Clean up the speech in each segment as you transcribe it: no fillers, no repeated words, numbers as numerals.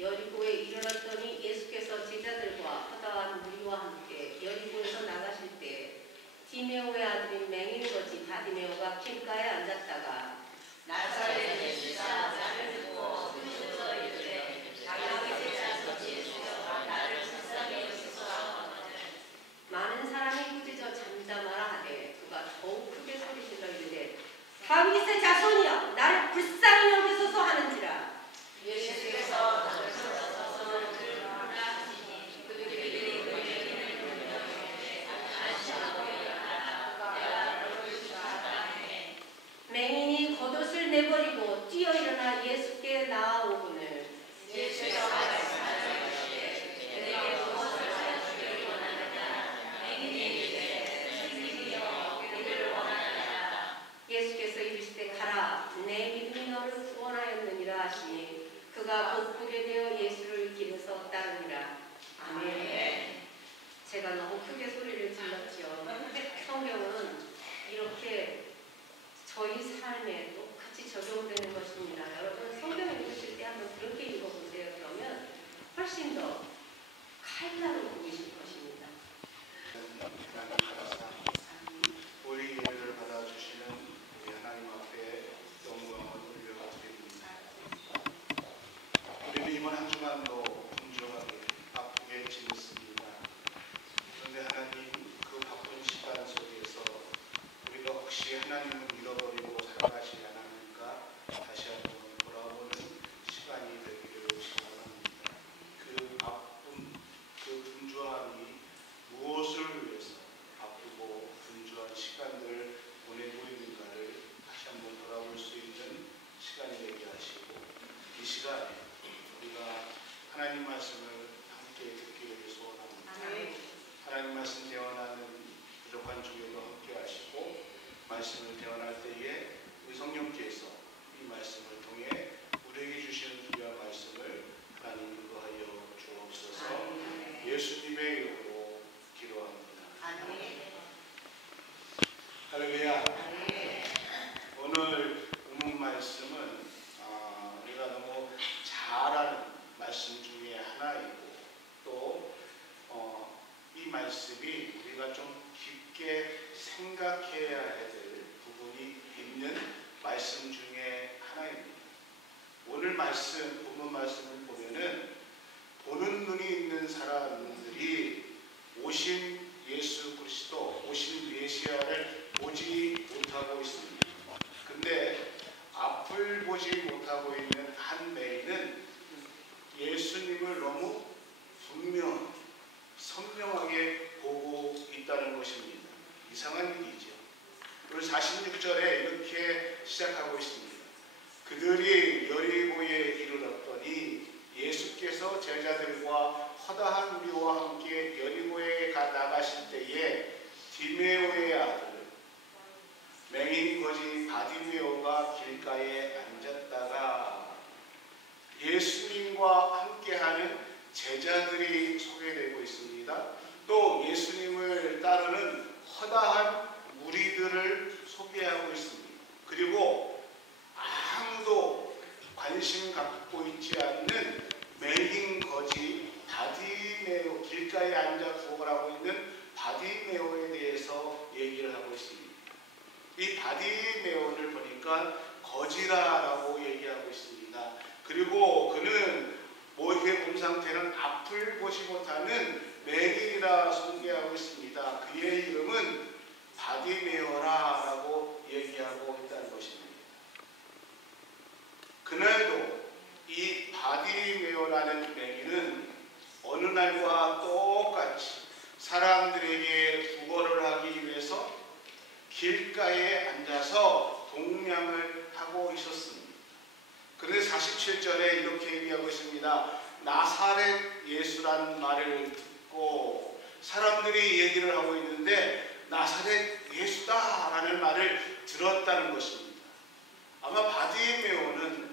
여리고에 이르렀더니 예수께서 제자들과 허다한 무리와 함께 여리고에서 나가실 때 디메오의 아들인 맹인거지 바디메오가 길가에 앉았다가 나사렛 예수가 나를 듣고 숨쉬어 이르되 다윗의 제자 예수여 나를 불쌍히 여기소서 하거늘 많은 사람이 꾸짖어 잠잠하라 하되 그가 더욱 크게 소리질러 이르되 다윗의 자손이여 나를 불쌍히 여기소서 하는지라. 예수께서 나를 서서 그를 하시니 그들이 그 얘기를 들으며 안심하고 일어나라 내가 너를 주시하라 하매 맹인이 겉옷을 내버리고 뛰어 일어나 예수께 나아오거늘 예수께서 말씀하시되 내게 무엇을 하여주기를 원하느냐 맹인이 이르되 선생님이여 이를 원하느냐 예수께서 이르시되 가라 내 믿음이 너를 구원하였느니라 하시니 그가 곧 보게 되어 예수를 길에서 따르니라. 아멘. 제가 너무 크게 소리를 질렀죠. 성경은 이렇게 저희 삶에 똑같이 적용되는 것입니다. 여러분 성경 읽으실 때 한번 그렇게 읽어보세요. 그러면 훨씬 더 칼날로 보이실 것입니다. 우리 예배를 받아주시는 우리 하나님 앞에 영광을 올려드립니다. 우리는 이번 한 주간도 분주하게 바쁘게 지냈습니다. 그런데 하나님 그 바쁜 시간 속에서 우리가 혹시 하나님을 잃어버리고 살아가지 않았는가 다시 한번 돌아보는 시간이 되기를 소원합니다. 그 바쁨, 그 분주함이 무엇을 위해서 바쁘고 분주한 시간들 보내고 있는가를 다시 한번 돌아볼 수 있는 시간이 되게 하시고 이 시간에 우리가 하나님 말씀을 함께 듣기를 소원합니다. 하나님 말씀 대원하는 부족한 중에도 함께 하시고 말씀을 대원할 때에 우리 성령께서 이 말씀을 통해 우리에게 주시는 귀한 말씀을 하나님 인도하여 주옵소서. 예수님의 이름으로 기도합니다. 할렐루야. 오늘 본문 말씀은 우리가 너무 잘 아는 말씀 중에 하나이고 또 이 말씀이 우리가 좀 깊게 생각해야 될 부분이 있는 말씀 중에 하나입니다. 오늘 말씀, 본문 말씀을 보면은 보는 눈이 있는 사람들이 오신 예수 그리스도, 오신 메시아를 보지 못하고 있습니다. 근데 앞을 보지 못하고 있는 한 맹인은 예수님을 너무 선명하게 보고 있다는 것입니다. 이상한 일이죠. 오늘 46절에 이렇게 시작하고 있습니다. 그들이 여리고에 이르렀더니 예수께서 제자들과 허다한 무리와 함께 여리고에 나가실 때에 디메오의 아들 맹인 거지 바디메오가 길가에 앉았다가 예수님과 함께하는 제자들이 소개되고 있습니다. 또 예수님을 따르는 허다한 무리들을 소개하고 있습니다. 그리고 아무도 관심 갖고 있지 않는 맹인 거지 바디메오, 길가에 앉아 구걸하고 있는 바디메오에 대해서 얘기를 하고 있습니다. 이 바디메오를 보니까 거지라라고 얘기하고 있습니다. 그리고 그는 모르게 본 상태는 앞을 보지 못하는 맹인이라 소개하고 있습니다. 그의 이름은 바디메오라라고 얘기하고 있다는 것입니다. 그날도 이 바디메오라는 맹인은 어느 날과 똑같이 사람들에게 구걸을 하기 위해서 길가에 앉아서 동냥을 하고 있었습니다. 그런데 47절에 이렇게 얘기하고 있습니다. 나사렛 예수라는 말을 듣고 사람들이 얘기를 하고 있는데 나사렛 예수다라는 말을 들었다는 것입니다. 아마 바디메오는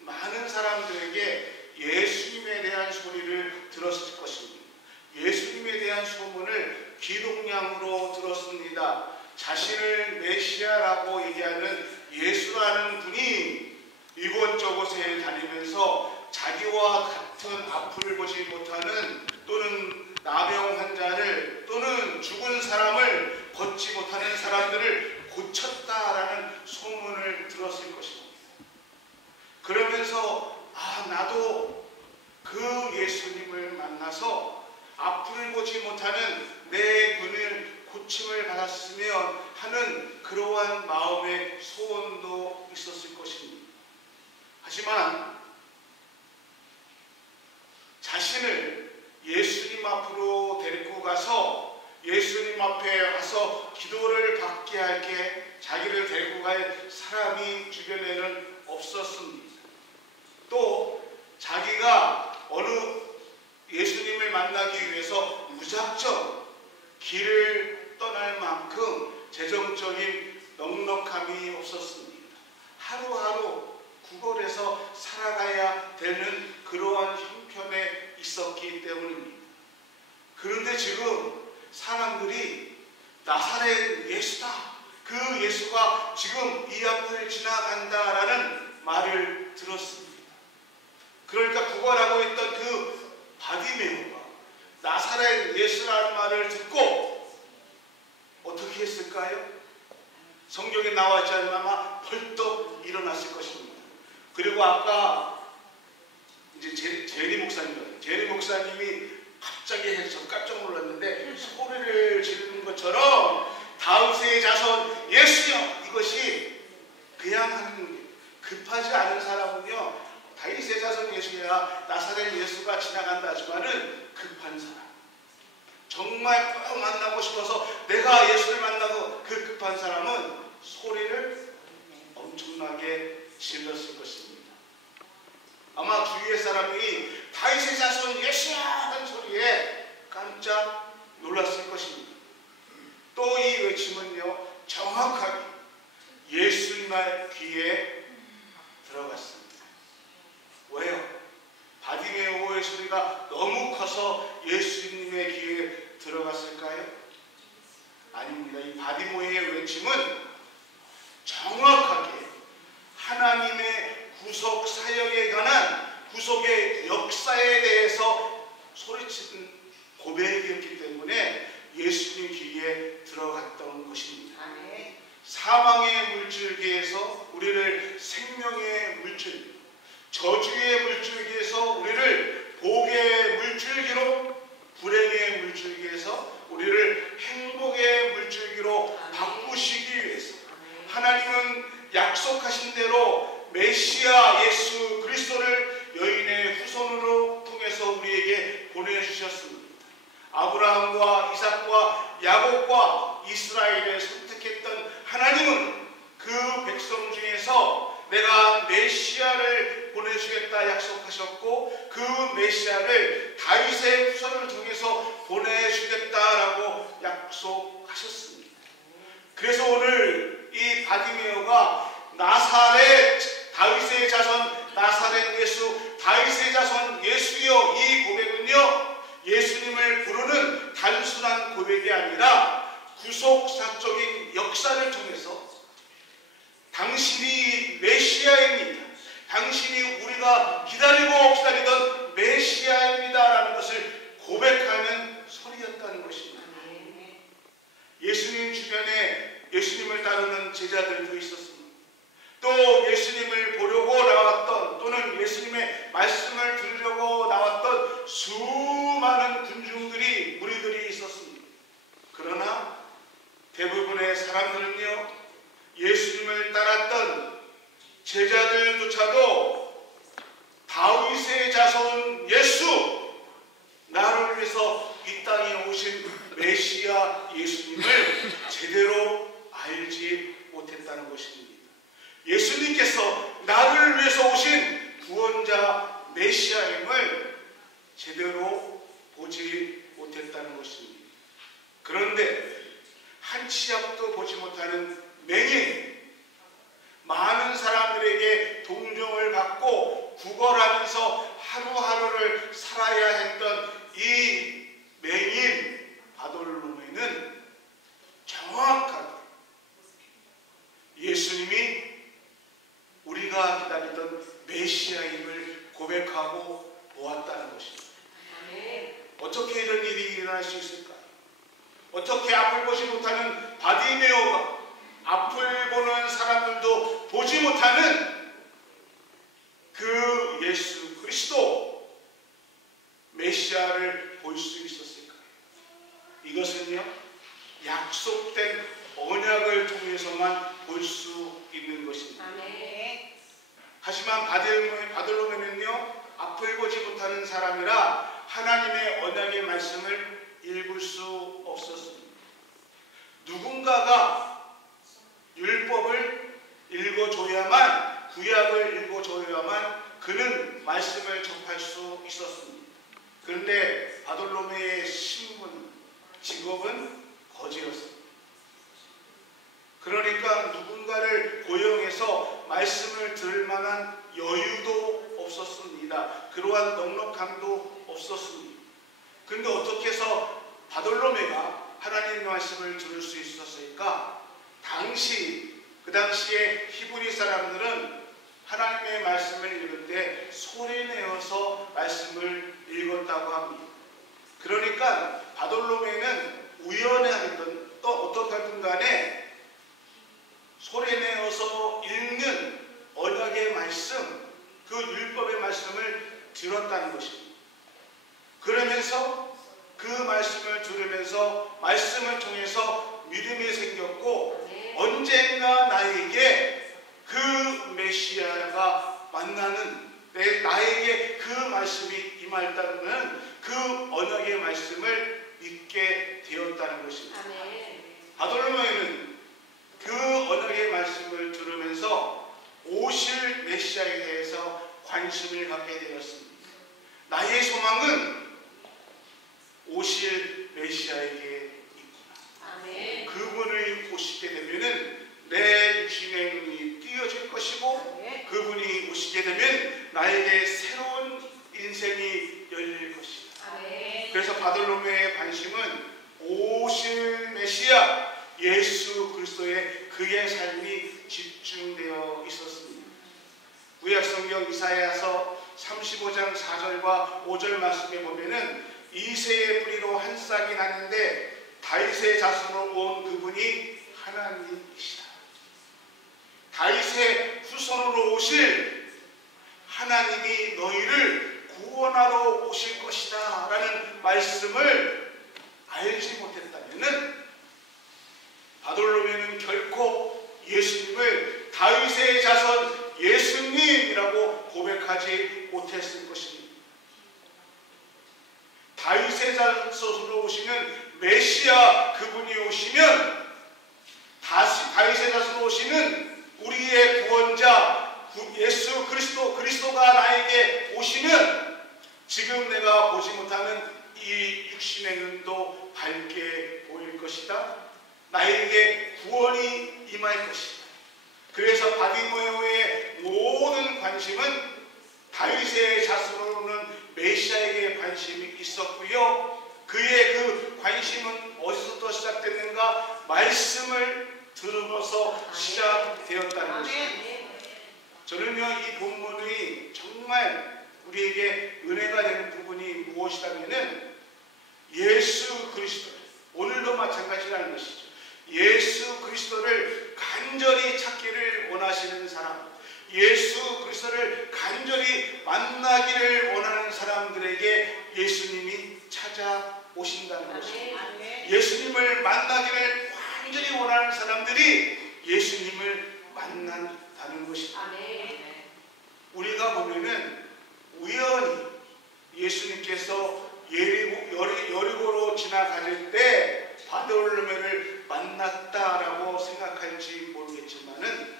많은 사람들에게 예수님에 대한 소리를 들었을 것입니다. 예수님에 대한 소문을 귀동냥으로 들었습니다. 자신을 메시아라고 얘기하는 예수라는 분이 이곳저곳에 다니면서 자기와 같은 앞을 보지 못하는 또는 나병 환자를 또는 죽은 사람을 걷지 못하는 사람들을 고쳤다라는 소문을 들었을 것입니다. 그러면서 나도 그 예수님을 만나서 앞을 보지 못하는 내 눈을 고침을 받았으면 하는 그러한 마음의 소원도 있었을 것입니다. 하지만 자신을 예수님 앞으로 데리고 가서 예수님 앞에 와서 기도를 받게 할게 자기를 데리고 갈 사람이 주변에는 없었습니다. 또 자기가 어느 예수님을 만나기 위해서 무작정 길을 떠날 만큼 재정적인 넉넉함이 없었습니다. 하루하루 구걸해서 살아가야 되는 그러한 형편에 있었기 때문입니다. 그런데 지금 사람들이 나사렛 예수다, 그 예수가 지금 이 앞을 지나간다라는 말을 들었습니다. 그러니까 구걸하고 있던 그 바디메오가 나사렛 예수라는 말을 듣고 어떻게 했을까요? 성경에 나와 있지 않으면 아마 벌떡 일어났을 것입니다. 그리고 아까 이제 제리 목사님이 갑자기 해서 깜짝 놀랐는데 소리를 지르는 것처럼 다윗의 자손 예수여, 이것이 그냥 하는 급하지 않은 사람은요, 다윗의 자손 예수야, 나사렛 예수가 지나간다 하지만은 급한 사람, 정말 꼭 만나고 싶어서 내가 예수를 만나고 그 급한 사람은 소리를 엄청나게 질렀을 것입니다. 아마 주위의 사람이 다윗의 자손 예수야 하는 소리에 깜짝 놀랐을 것입니다. 또 이 외침은요, 정확하게 예수님의 귀에 들어갔습니다. 왜요? 바디메오의 소리가 너무 커서 예수님의 귀에 들어갔을까요? 아닙니다. 이 바디메오의 외침은 정확하게 하나님의 구속 사역에 관한 구속의 역사에 대해서 소리치는 고백이었기 때문에 예수님 귀에 들어갔던 것입니다. 사망의 물줄기에서 우리를 생명의 물줄기, 저주의 물줄기에서 우리를 복의 물줄기로, 불행의 물줄기에서 우리를 행복의 물줄기로 바꾸시기 위해서 하나님은 약속하신 대로 메시아 예수 그리스도를 여인의 후손으로 통해서 우리에게 보내주셨습니다. 아브라함과 이삭과 야곱과 이스라엘을 선택했던 하나님은 그 백성 중에서 내가 메시아를 보내주겠다 약속하셨고 그 메시아를 다윗의 후손을 통해서 보내주겠다라고 약속하셨습니다. 그래서 오늘 이 바디메오가 나사렛 다윗의 자손 나사렛 예수, 다윗의 자손 예수여, 이 고백은요, 예수님을 부르는 단순한 고백이 아니라 구속사적인 역사를 통해서 당신이 메시아입니다, 당신이 우리가 기다리던 메시아입니다 라는 것을 고백하는 소리였다는 것입니다. 예수님 주변에 예수님을 따르는 제자들도 있었습니다. 또 예수님을 보려고 나왔던 또는 예수님의 말씀을 들으려고 나왔던 수많은 군중들이, 무리들이 있었습니다. 그러나 대부분의 사람들은요, 예수님을 따랐던 제자들조차도 다윗의 자손 예수, 나를 위해서 이 땅에 오신 메시아 예수님을 제대로 알지 못했다는 것입니다. 예수님께서 나를 위해서 오신 구원자 메시아임을 제대로 보지 못했다는 것입니다. 그런데 한 치 앞도 보지 못하는 맹인, 많은 사람들에게 동정을 받고 구걸하면서 하루하루를 살아야 했던 이 맹인 바돌로메는 정확하게 예수님이 우리가 기다리던 메시아임을 고백하고 보았다는 것입니다. 아멘. 어떻게 이런 일이 일어날 수 있을까요? 어떻게 앞을 보지 못하는 바디메오가 앞을 보는 사람들도 보지 못하는 그 예수 그리스도 메시아를 볼 수 있었을까요? 이것은요, 약속된 언약을 통해서만 볼 수 있는 것입니다. 아멘. 하지만 바들로메는요, 앞을 보지 못하는 사람이라 하나님의 언약의 말씀을 읽을 수 없었습니다. 누군가가 율법을 읽어줘야만, 구약을 읽어줘야만 그는 말씀을 접할 수 있었습니다. 그런데 바들로메의 신분, 직업은 거지였습니다. 그러니까 누군가를 고용해서 말씀을 들을 만한 여유도 없었습니다. 그러한 넉넉함도 없었습니다. 그런데 어떻게 해서 바들로메가 하나님의 말씀을 들을 수 있었을까? 그 당시에 히브리 사람들은 하나님의 말씀을 읽을 때 소리내어서 말씀을 읽었다고 합니다. 그러니까 바들로메는 우연하든 또 어떻든 간에 소리내어서 읽는 언약의 말씀, 그 율법의 말씀을 들었다는 것입니다. 그러면서 그 말씀을 들으면서 말씀을 통해서 믿음이 생겼고, 언젠가 나에게 그 메시아가 만나는, 나에게 그 말씀이 임했다는 그 언약의 말씀을 믿게 되었다는 것입니다. 바들로메는 그 언약의 말씀을 들으면서 오실 메시아에 대해서 관심을 갖게 되었습니다. 나의 소망은 오실 메시아에게 있구나. 그분을 오시게 되면은 내 육신의 눈이 띄어질 것이고, 그분이 오시게 되면 나에게 새로운 인생이 열릴 것이다. 그래서 바들로메의 관심은 오실 메시아 예수 그리스도의 그의 삶이 집중되어 있었습니다. 구약성경 이사야서 35장 4절과 5절 말씀에 보면은 이새의 뿌리로 한 싹이 났는데 다윗의 자손으로 온 그분이 하나님이시다. 다윗의 후손으로 오실 하나님이 너희를 구원하러 오실 것이다 라는 말씀을 알지 못했다면은 바들로메는 결코 예수님을 다윗의 자손 예수님이라고 고백하지 못했을 것입니다. 다윗의 자손으로 오시는 메시아 그분이 오시면, 다윗의 자손으로 오시는 우리의 구원자 예수 그리스도가 나에게 오시면 지금 내가 보지 못하는 이 육신의 눈도 밝게 보일 것이다. 나에게 구원이 임할 것이다. 그래서 바디모에오의 모든 관심은 다윗의 자손으로는 메시아에게 관심이 있었고요. 그의 그 관심은 어디서부터 시작됐는가? 말씀을 들으면서 시작되었다는 것입니다. 저는요, 이 본문이 정말 우리에게 은혜가 되는 부분이 무엇이라면은 예수 그리스도, 오늘도 마찬가지라는 것이죠. 예수 그리스도를 간절히 찾기를 원하시는 사람, 예수 그리스도를 간절히 만나기를 원하는 사람들에게 예수님이 찾아오신다는 것입니다. 예수님을 만나기를 간절히 원하는 사람들이 예수님을 만난다는 것입니다. 우리가 보면은 우연히 예수님께서 여리고로 지나가실 때 바들로메를 만났다라고 생각할지 모르겠지만은,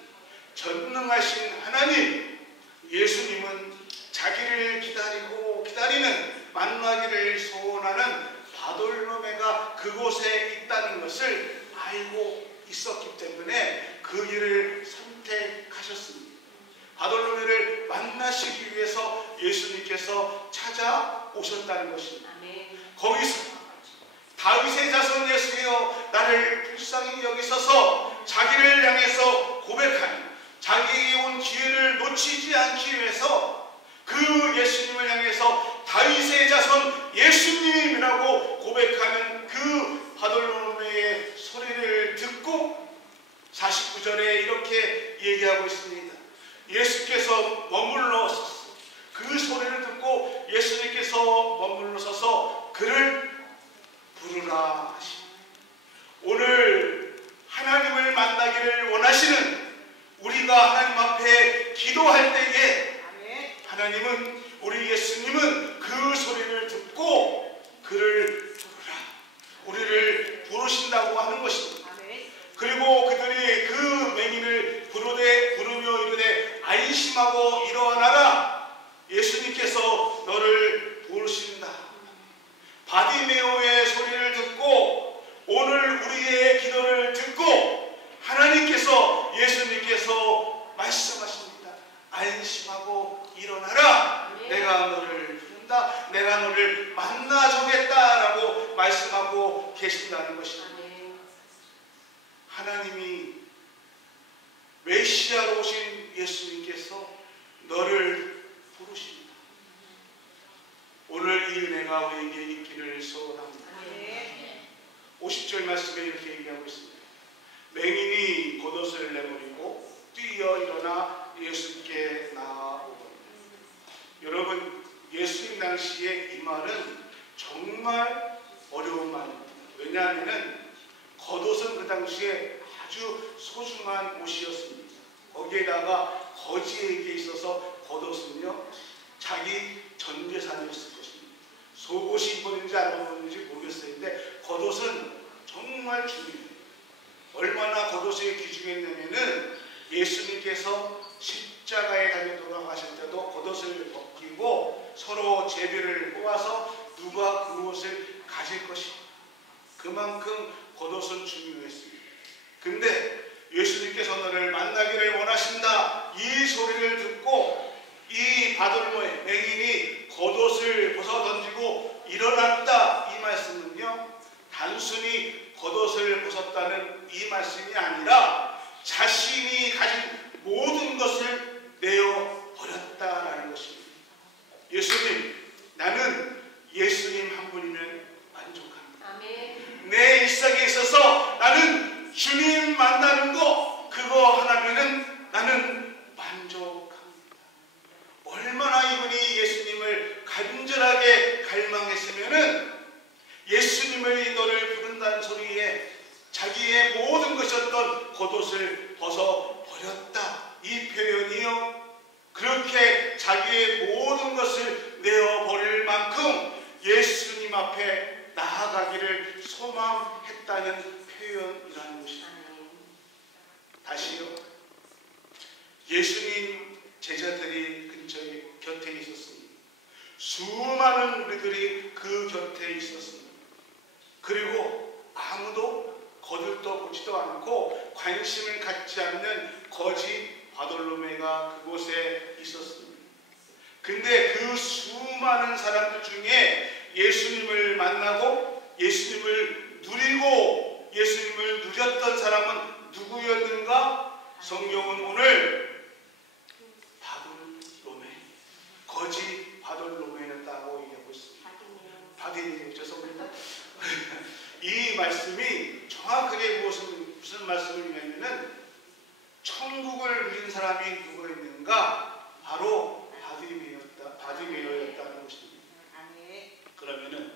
전능하신 하나님 예수님은 자기를 기다리는, 만나기를 소원하는 바들로메가 그곳에 있다는 것을 알고 있었기 때문에 그 길을 선택하셨습니다. 바들로메를 만나시기 위해서 예수님께서 찾아오셨다는 것입니다. 거기서 다윗의 자손 예수여 나를 불쌍히 여기소서 자기를 향해서 고백하니, 자기에게 온 기회를 놓치지 않기 위해서 그 예수님을 향해서 다윗의 자손 예수님이라고 고백하는 그 바돌로메의 소리를 듣고 49절에 이렇게 얘기하고 있습니다. 예수께서 머물러 섰어. 그 소리를 듣고 예수님께서 머물러 서서 그를 부르라 하십니다. 오늘 하나님을 만나기를 원하시는 우리가 하나님 앞에 기도할 때에 하나님은, 우리 예수님은 그 소리를 듣고 그를 부르라, 우리를 부르신다고 하는 것입니다. 그리고 그들이 그 맹인을 부르며 이르되 안심하고 일어나라, 예수님께서 너를 부르신다. 바디메오의 소리를 듣고 오늘 우리의 기도를 듣고 하나님께서, 예수님께서 말씀하십니다. 안심하고 일어나라. 내가 너를 부른다. 내가 너를 만나주겠다라고 말씀하고 계신다는 것입니다. 하나님이 메시아로 오신 예수님께서 너를 부르십니다. 오늘 이 은혜가 우리에게 있기를 소원합니다. 50절 말씀에 이렇게 얘기하고 있습니다. 맹인이 겉옷을 내버리고 뛰어 일어나 예수께 나아오더니. 여러분, 예수님 당시에 이 말은 정말 어려운 말입니다. 왜냐하면 겉옷은 그 당시에 아주 소중한 옷이었습니다. 거기에다가 거지에게 있어서 겉옷은요, 자기 전 재산이었을 것입니다. 속옷이 입었는지 안 입었는지 모르겠어요. 근데 겉옷은 정말 중요해요. 얼마나 겉옷이 귀중했냐면은 예수님께서 십자가에 달려 돌아가실 때도 겉옷을 벗기고 서로 제비를 뽑아서 누가 그 옷을 가질 것이고, 그만큼 겉옷은 중요했습니다. 근데 예수님께서 너를 만나기를 원하신다, 이 소리를 듣고 이 바돌로의 맹인이 겉옷을 벗어던지고 일어났다, 이 말씀은요, 단순히 겉옷을 벗었다는 이 말씀이 아니라 자신이 가진 모든 것을 내어버렸다라는 것입니다. 예수님, 나는 예수님 한 분이면 만족합니다. 아멘. 내 일상에 있어서 나는 주님 만나는 거, 그거 하나면은 나는 만족합니다. 얼마나 이분이 예수님을 간절하게 갈망했으면은 예수님을 너를 부른다는 소리에 자기의 모든 것이었던 겉옷을 벗어버렸다, 이 표현이요, 그렇게 자기의 모든 것을 내어버릴 만큼 예수님 앞에 나아가기를 소망했다는 표현이라는 것입니다. 다시요, 예수님 제자들이 근처에 곁에 있었습니다. 수많은 우리들이 그 곁에 있었습니다. 그리고 아무도 거들떠 보지도 않고 관심을 갖지 않는 거지 바돌로메가 그곳에 있었습니다. 근데 그 수많은 사람들 중에 예수님을 만나고 예수님을 누리고 예수님을 누렸던 사람은 누구였는가? 성경은 오늘 바돌로메, 거지 바돌로메였다고 얘기하고 있습니다. 바디메오, 죄송합니다. 이 말씀이 정확하게 무슨 말씀이냐면은 천국을 누린 사람이 누구였는가? 바로 바디메오였다는 것입니다. 그러면은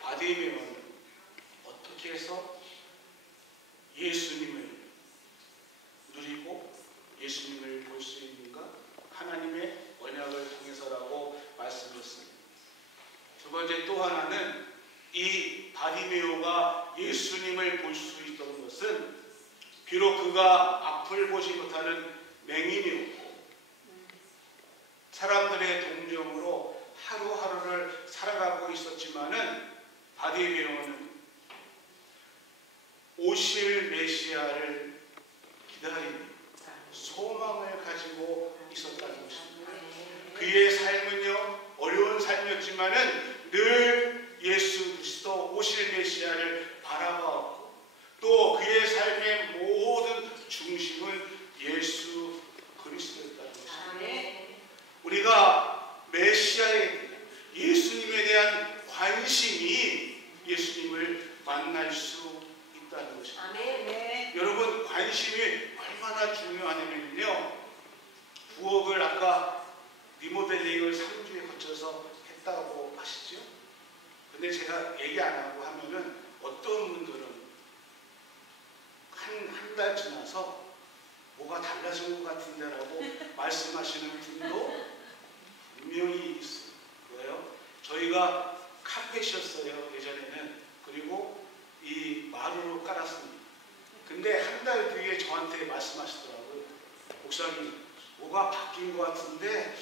바디메오는 어떻게 해서 예수님을 누리고 예수님을 볼 수 있는가? 하나님의 언약을 통해서라고 말씀했습니다. 두 번째, 또 하나는 이 바디메오가 예수님을 볼 수 있던 것은 비록 그가 앞을 보지 못하는 맹인이었고 사람들의 동정으로 하루하루를 살아가고 있었지만은 바디메오는 오실 메시아를 기다리는 소망을 가지고 있었다는 것입니다. 그의 삶은요, 어려운 삶이었지만은 늘 예수 그리스도 오실 메시아를 바라보았고 또 그의 삶의 모든 중심은 예수 그리스도였다는 것입니다. 우리가 메시아의 관심이 예수님을 만날 수 있다는 것입니다. 아멘. 여러분, 관심이 얼마나 중요하냐면요, 부엌을 아까 리모델링을 3주에 거쳐서 했다고 하시죠? 근데 제가 얘기 안 하고 하면은 어떤 분들은 한 달 지나서 뭐가 달라진 것 같은데 라고 말씀하시는 분도 분명히 있어요. 왜요? 저희가 카펫이었어요, 예전에는. 그리고 이 마루로 깔았습니다. 근데 한 달 뒤에 저한테 말씀하시더라고요. 목사님, 뭐가 바뀐 것 같은데,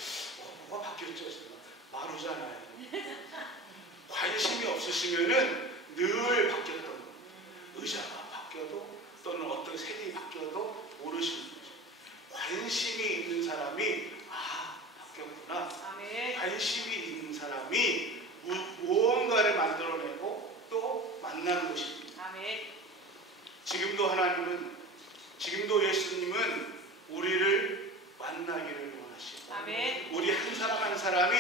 뭐가 바뀌었죠? 제가 마루잖아요. 관심이 없으시면은 늘 바뀌었던 거예요. 의자가 바뀌어도 또는 어떤 색이 바뀌어도 모르시는 거죠. 관심이 있는 사람이 바뀌었구나. 아멘. 관심이 있는 사람이 무언가를 만들어내고 또 만나는 것입니다. 아멘. 지금도 예수님은 우리를 만나기를 원하시고, 아멘. 우리 한 사람 한 사람이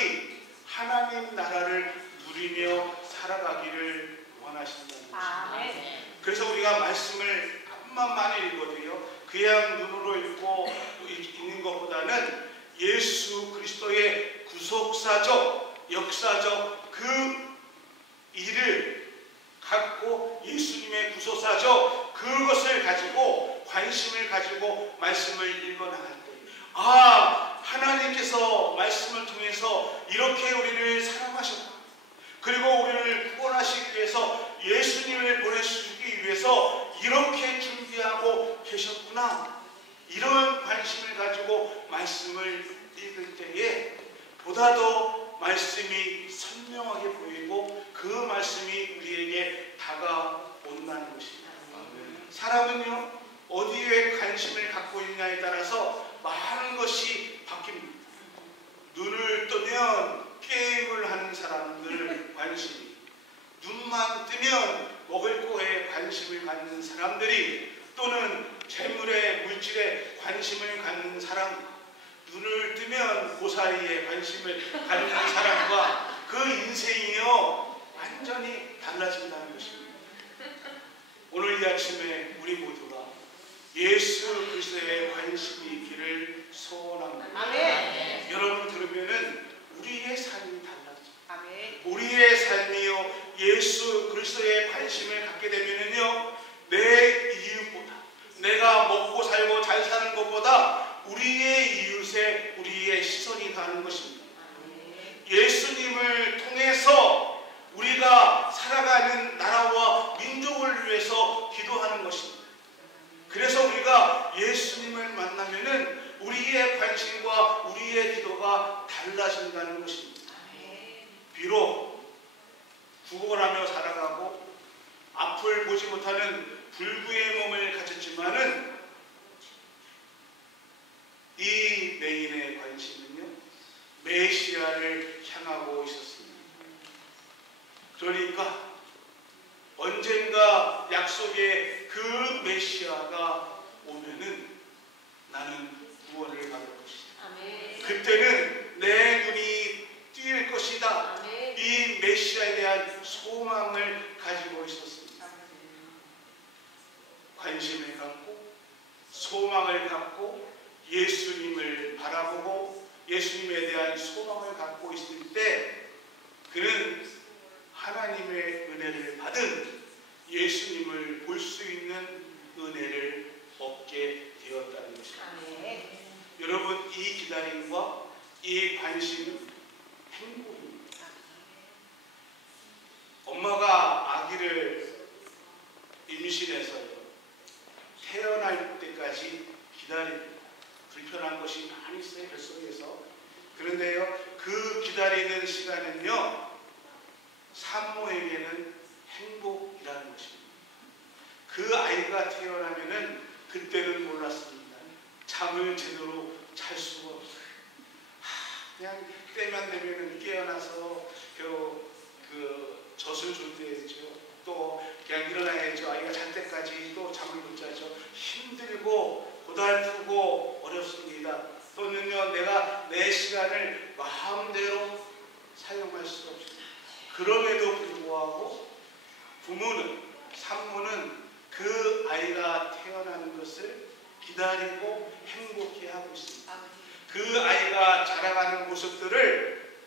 하나님 나라를 누리며 살아가기를 원하신다는 것입니다. 아멘. 그래서 우리가 말씀을 암만 많이 읽어도요, 그냥 눈으로 읽고 읽는 것보다는 예수 그리스도의 구속사적, 역사적 그 일을 갖고, 예수님의 구속사적 그것을 가지고 관심을 가지고 말씀을 읽어나갈 때, 하나님께서 말씀을 통해서 이렇게 우리를 사랑하셨고, 그리고 우리를 구원하시기 위해서 예수님을 보내주시기 위해서 이렇게 준비하고 계셨구나. 이런 관심을 가지고 말씀을 읽을 때에 보다 더 말씀이 선명하게 보이고 그 말씀이 우리에게 다가온다는 것입니다. 사람은요, 어디에 관심을 갖고 있냐에 따라서 많은 것이 바뀝니다. 눈을 뜨면 게임을 하는 사람들 관심이, 눈만 뜨면 먹을 거에 관심을 갖는 사람들이, 또는 재물에, 물질에 관심을 갖는 사람, 눈을 뜨면 고사리에 관심을 갖는 사람과 그 인생이요 완전히 달라진다는 것입니다. 오늘 이 아침에 우리 모두가 예수 그리스도의 관심이 있기를 소원합니다. 아멘. 여러분, 그러면은 우리의 삶이 달라져요. 아멘. 우리의 삶이요 예수 그리스도의 관심을 갖게 되면은요, 내 이웃보다, 내가 먹고 살고 잘 사는 것보다 우리의 이웃에 우리의 시선이 가는 것입니다. 예수님을 통해서 우리가 살아가는 나라와 민족을 위해서 기도하는 것입니다. 그래서 우리가 예수님을 만나면은 우리의 관심과 우리의 기도가 달라진다는 것입니다. 비록 구걸하며 살아가고 앞을 보지 못하는 불구의 몸을 가졌지만은 이 메인의 관심은요, 메시아를 향하고 있었습니다. 그러니까 언젠가 약속의 그 메시아가 오면은 나는 구원을 받을 것이다. 아멘. 그때는 내 눈이 띄일 것이다. 아멘. 이 메시아에 대한 소망을 가지고 있었습니다. 관심을 갖고 소망을 갖고 예수님을 바라보고 예수님에 대한 소망을 갖고 있을 때 그는 하나님의 은혜를 받은 예수님을 볼 수 있는 은혜를 얻게 되었다는 것입니다. 아멘. 여러분, 이 기다림과 이 관심은 행복입니다. 엄마가 아기를 임신해서요, 태어날 때까지 기다립니다. 불편한 것이 많이 있어요, 뱃속에서. 그런데요, 그 기다리는 시간은요, 산모에게는 행복이라는 것입니다. 그 아이가 태어나면은 그때는 몰랐습니다. 잠을 제대로 잘 수가 없어요. 그냥 때만 되면은 깨어나서 그 젖을 준비해야죠. 또 그냥 일어나야죠. 아이가 잘 때까지 또 잠을 못 자죠. 힘들고 고달프고 어렵습니다. 또는요, 내가 내 시간을 마음대로 사용할 수가 없습니다. 그럼에도 불구하고 부모는, 산모는 그 아이가 태어나는 것을 기다리고 행복해하고 있습니다. 그 아이가 자라가는 모습들을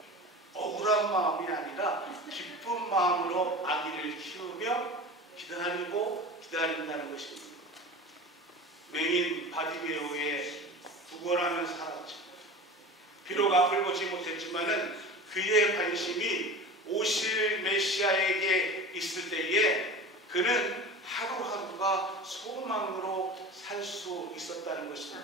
억울한 마음이 아니라 기쁜 마음으로 아기를 키우며 기다린다는 것입니다. 맹인 바디메오의 부고라는 살았죠. 비록 앞을 보지 못했지만은 그의 관심이 오실 메시아에게 있을 때에 그는 하루하루가 소망으로 살 수 있었다는 것입니다.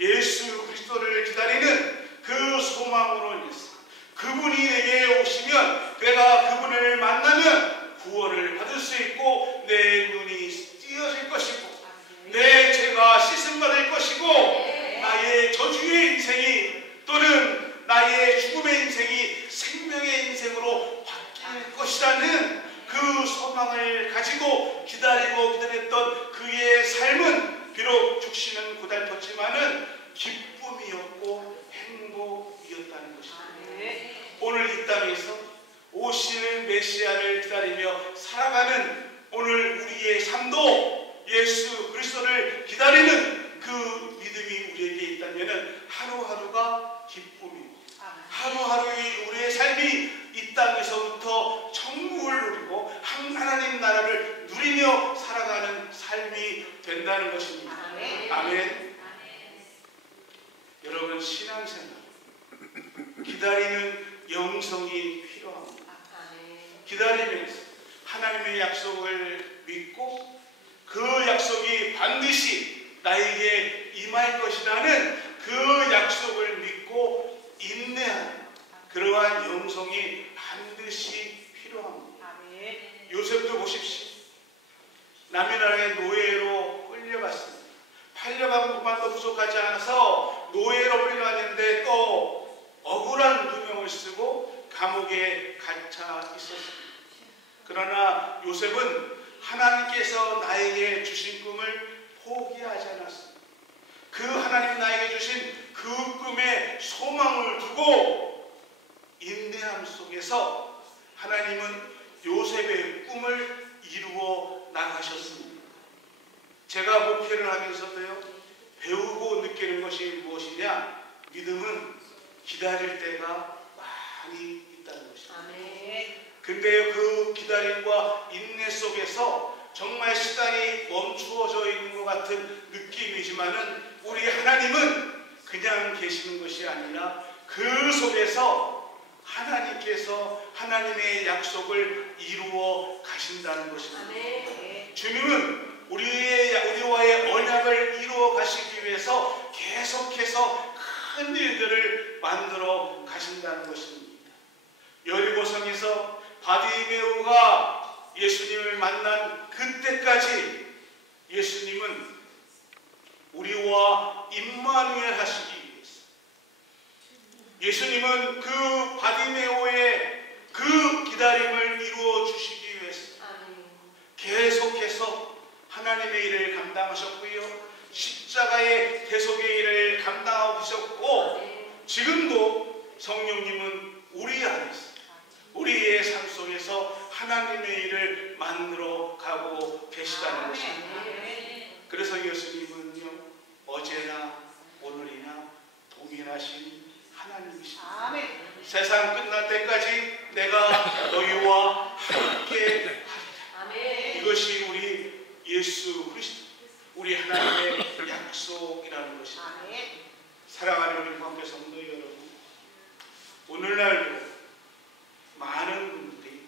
예수 그리스도를 기다리는 그 소망으로 인해서 그분이 내게 오시면 내가 그분을 만나면 구원을 받을 수 있고 내 눈이 띄어질 것이고 내 죄가 씻음받을 것이고 나의 저주의 인생이 또는 나의 죽음의 인생이 생명의 인생으로 바뀔 것이라는 그 소망을 가지고 기다렸던 그의 삶은 비록 죽시는 고달팠지만은 기쁨이었고 행복이었다는 것입니다. 오늘 이 땅에서 오시는 메시아를 기다리며 살아가는 오늘 우리의 삶도 예수 그리스도를 기다리는 그 믿음이 우리에게 있다면 하루하루가 기쁨이고 하루하루의 우리의 삶이 이 땅에서부터 천국을 누리고 하나님 나라를 누리며 살아가는 삶이 된다는 것입니다. 아멘. 여러분, 신앙생활 기다리는 영성이 필요합니다. 기다리면서 하나님의 약속을 믿고 그 약속이 반드시 나에게 임할 것이라는 그 약속을 믿고 인내하는 그러한 영성이 반드시 필요합니다. 요셉도 보십시오. 남의 나라의 노예로 끌려갔습니다. 팔려간 것만도 부족하지 않아서 노예로 끌려갔는데 또 억울한 누명을 쓰고 감옥에 갇혀 있었습니다. 그러나 요셉은 하나님께서 나에게 주신 꿈을 포기하지 않았습니다. 그 하나님 나에게 주신 그 꿈에 소망을 두고 인내함 속에서 하나님은 요셉의 꿈을 이루어 나가셨습니다. 제가 목회를 하면서도요, 배우고 느끼는 것이 무엇이냐? 믿음은 기다릴 때가 많이 있다는 것입니다. 근데 그 기다림과 인내 속에서 정말 시간이 멈추어져 있는 것 같은 느낌이지만은 우리 하나님은 그냥 계시는 것이 아니라 그 속에서 하나님께서 하나님의 약속을 이루어 가신다는 것입니다. 주님은 우리와의 언약을 이루어 가시기 위해서 계속해서 큰 일들을 만들어 가신다는 것입니다. 여리고성에서 바디메오가 예수님을 만난 그때까지 예수님은 우리와 임마누엘 하시기 위해서 예수님은 그 바디메오의 그 기다림을 이루어 주시기 위해서 계속해서 하나님의 일을 감당하셨고요. 십자가의 대속의 일을 감당하고 계셨고 지금도 성령님은 우리 안에서 우리의 삶 속에서 하나님의 일을 만들어 가고 계시다는 것입니다. 그래서 예수님은요, 어제나 오늘이나 동일하신 하나님이십니다. 세상 끝날 때까지 내가 너희와 함께 하리라. 이것이 우리 예수 그리스도, 우리 하나님의 약속이라는 것입니다. 사랑하는 우리 관계 성도 여러분, 오늘날도 많은 분들이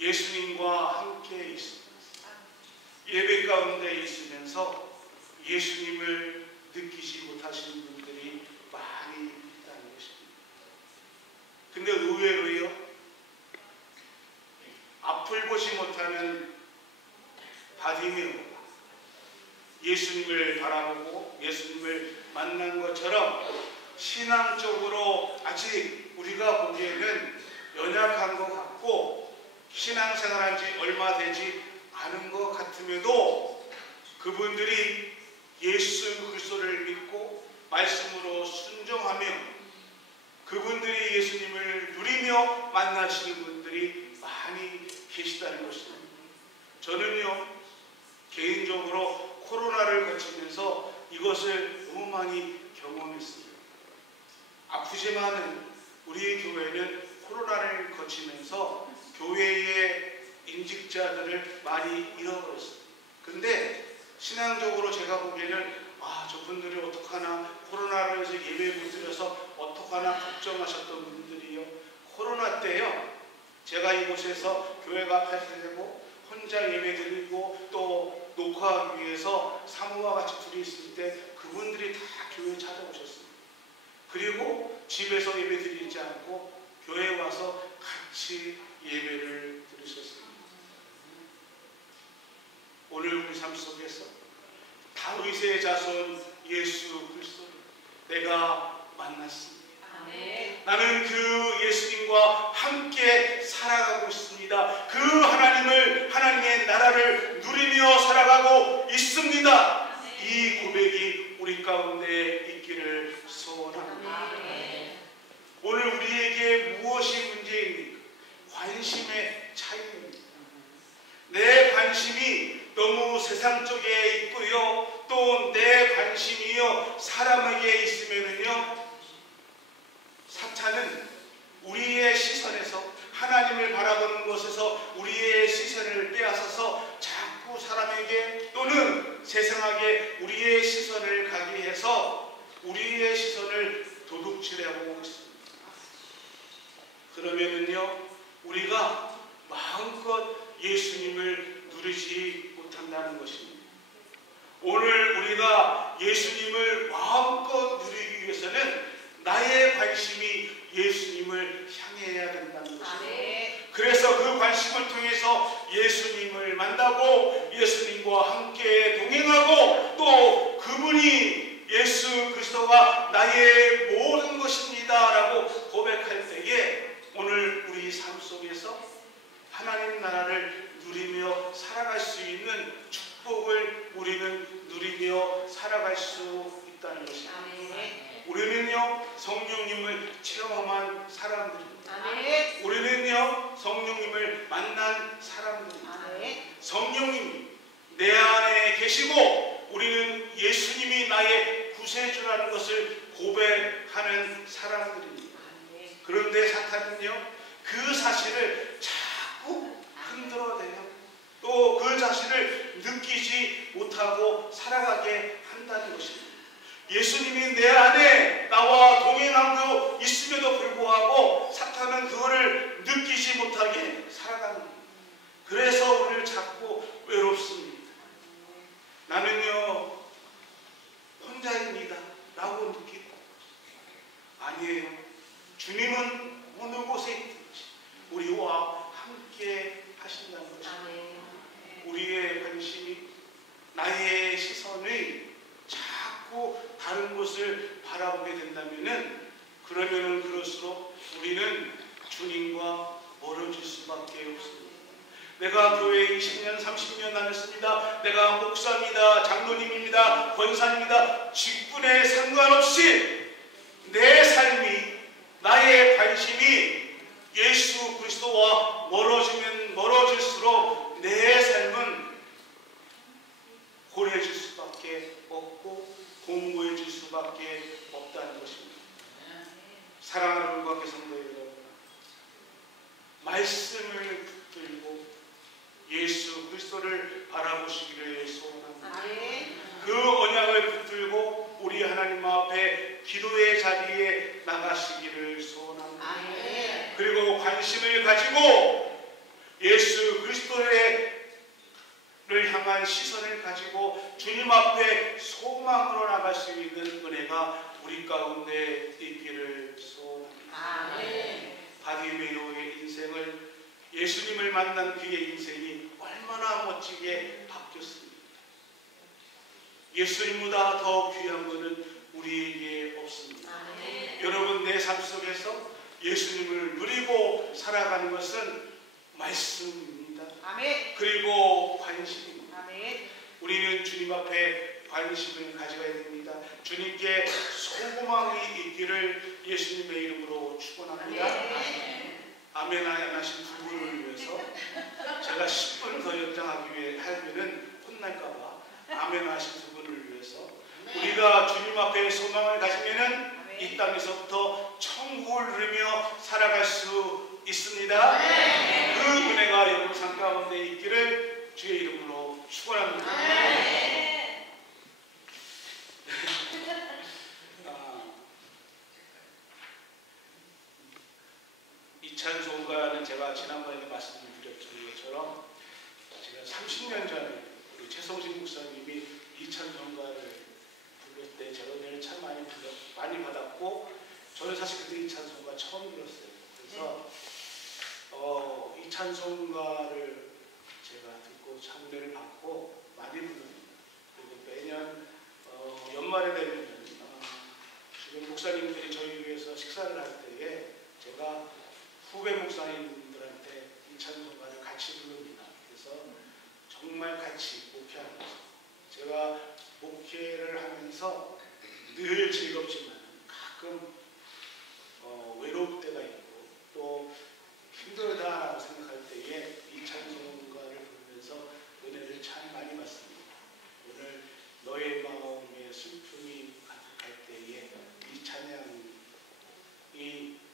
예수님과 함께 있습니다. 예배 가운데 있으면서 예수님을 느끼지 못하시는 분들이 많이 있다는 것입니다. 근데 의외로요, 앞을 보지 못하는 바디메오가 예수님을 바라보고 예수님을 만난 것처럼 신앙적으로 아직 우리가 보기에는 연약한 것 같고 신앙생활한 지 얼마 되지 않은 것 같음에도 그분들이 예수 그리스도를 믿고 말씀으로 순종하며 그분들이 예수님을 누리며 누리며 만나시는 분들이 많이 계시다는 것입니다. 저는요, 개인적으로 코로나를 거치면서 이것을 너무 많이 경험했습니다. 아프지만 우리 교회는 코로나를 거치면서 교회의 임직자들을 많이 잃어버렸어요. 근데 신앙적으로 제가 보기에는 저분들이 어떡하나, 코로나로 해서 예배 못 드려서 어떡하나 걱정하셨던 분들이요, 코로나 때요, 제가 이곳에서 교회가 폐쇄되고 혼자 예배 드리고 또 녹화하기 위해서 사모와 같이 둘이 있을 때 그분들이 다 교회에 찾아오셨습니다. 그리고 집에서 예배 드리지 않고 교회에 와서 같이 예배를 드리셨습니다. 오늘 우리 삶 속에서 다윗의 자손 예수 그리스도를 내가 만났습니다. 아멘. 나는 그 예수님과 함께 살아가고 있습니다. 그 하나님의 나라를 누리며 살아가고 있습니다. 이 고백이 우리 가운데 있기를 소원합니다. 아멘. 오늘 우리에게 무엇이 문제입니까? 관심의 차이입니다. 내 관심이 너무 세상 쪽에 있고요, 또 내 관심이요 사람에게 있으면은요, 사탄은 우리의 시선에서, 하나님을 바라보는 것에서 우리의 시선을 빼앗아서 자꾸 사람에게 또는 세상에게 우리의 시선을 가게 해서 우리의 시선을 도둑질하고 있습니다. 그러면은요, 우리가 마음껏 예수님을 누리지 못한다는 것입니다. 오늘 우리가 예수님을 마음껏 누리기 위해서는 나의 관심이 예수님을 향해야 된다는 것입니다. 그래서 그 관심을 통해서 예수님을 만나고 예수님과 함께 동행하고 또 그분이 예수 그리스도가 나의 모든 것입니다 라고 고백할 때에 오늘 우리 삶 속에서 하나님 나라를 누리며 살아갈 수 있는 축복을 우리는 누리며 살아갈 수 있다는 것입니다. 우리는요, 성령님을 체험한 사람들입니다. 우리는요, 성령님을 만난 사람들입니다. 성령님이 내 안에 계시고 우리는 예수님이 나의 구세주라는 것을 고백하는 사람들입니다. 그런데 사탄은요, 그 사실을 자꾸 흔들어내요. 또 그 자신을 느끼지 못하고 살아가게 한다는 것입니다. 예수님이 내 안에 나와 동행하고 있음에도 불구하고 사탄은 그거를 느끼지 못하게 살아갑니다. 그래서 우리를 자꾸 외롭습니다. 나는요, 혼자입니다 라고 느끼고, 아니에요. 주님은 어느 곳에 있든지 우리와 함께 하신다는 것입니다. 우리의 관심이, 나의 시선이 자꾸 다른 곳을 바라보게 된다면은, 그러면은 그럴수록 우리는 주님과 멀어질 수밖에 없습니다. 내가 교회에 20년, 30년 다녔습니다. 내가 목사입니다, 장로님입니다, 권사입니다. 직분에 상관없이 내 삶이, 나의 관심이 예수 그리스도와 멀어지면 멀어질수록 내 삶은 고래질 수밖에 없고 공고해질 수밖에 없다는 것입니다. 사랑하는 물과 성도 여러분, 말씀을 붙들고 예수 그리스도를 바라보시기를 소원합니다. 그 언약을 붙들고 우리 하나님 앞에 기도의 자리에 나가시기를 소원합니다. 그리고 관심을 가지고 예수 그리스도를 향한 시선을 가지고 주님 앞에 소망으로 나갈 수 있는 은혜가 우리 가운데 있기를 소원합니다. 바디메오의 인생을, 예수님을 만난 그의 인생이 얼마나 멋지게 바뀌었습니다. 예수님보다 더 귀한 것은 우리에게 없습니다. 여러분, 내 삶 속에서 예수님을 누리고 살아가는 것은 말씀입니다. 그리고 관심입니다. 우리는 주님 앞에 관심을 가져야 됩니다. 주님께 소망이 있기를 예수님의 이름으로 축원합니다. 아멘 안 하신 두 분을 위해서 제가 10분 더 연장하기 위해 하면은 혼날까봐 아멘 하신 두 분을 위해서 우리가 주님 앞에 소망을 가지면은 이 땅에서부터 천국을 누리며 살아갈 수 있습니다. 그 은혜가 여러분 삶 가운데 있기를 주의 이름으로 축원합니다. 이 찬송가는 제가 지난번에 말씀드렸던 것처럼 제가 30년 전에 우리 최성식 목사님이 이 찬송가를 부를 때 제가 은혜를 참 많이 받았고 저는 사실 그때 이 찬송가 처음 들었어요. 그래서 이 찬송가를 제가 듣고 참 은혜를 받고 많이 부릅니다. 그리고 매년 연말에 되면 지금 목사님들이 저희 위해서 식사를 할 때에 제가 후배 목사님들한테 이 찬송가를 같이 부릅니다. 그래서 정말 같이 목회하면서 제가 목회를 하면서 늘 즐겁지만 가끔 외로울 때가 있고 또 힘들다라고 생각할 때에 이 찬송가를 부르면서 은혜를 참 많이 받습니다. 오늘 너의 마음에 슬픔이 가득할 때에 이 찬양이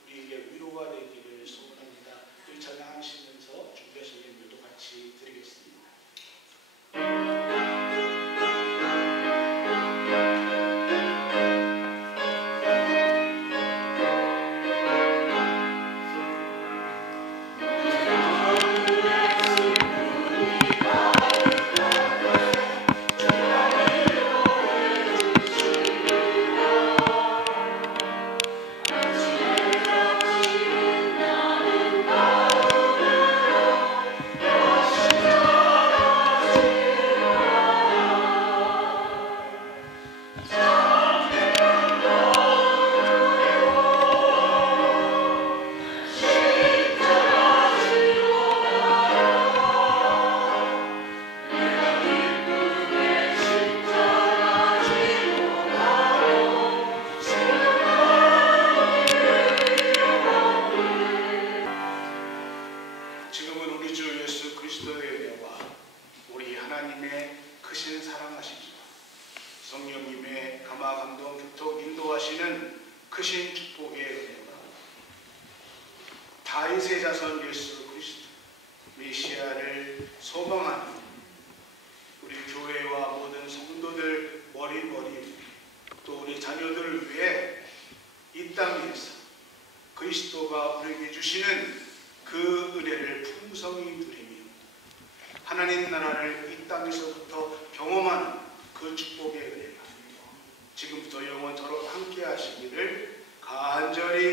우리에게 위로가 되기를 소원합니다. 이 찬양 하시면서 준비하신 분들도 같이 드리겠습니다. 다윗의 자손 예수 그리스도 메시아를 소망하는 우리 교회와 모든 성도들 머리머리 또 우리 자녀들을 위해 이 땅에서 그리스도가 우리에게 주시는 그 은혜를 풍성히 누리며 하나님 나라를 이 땅에서부터 경험하는 그 축복의 은혜가 지금부터 영원토록 함께 하시기를 간절히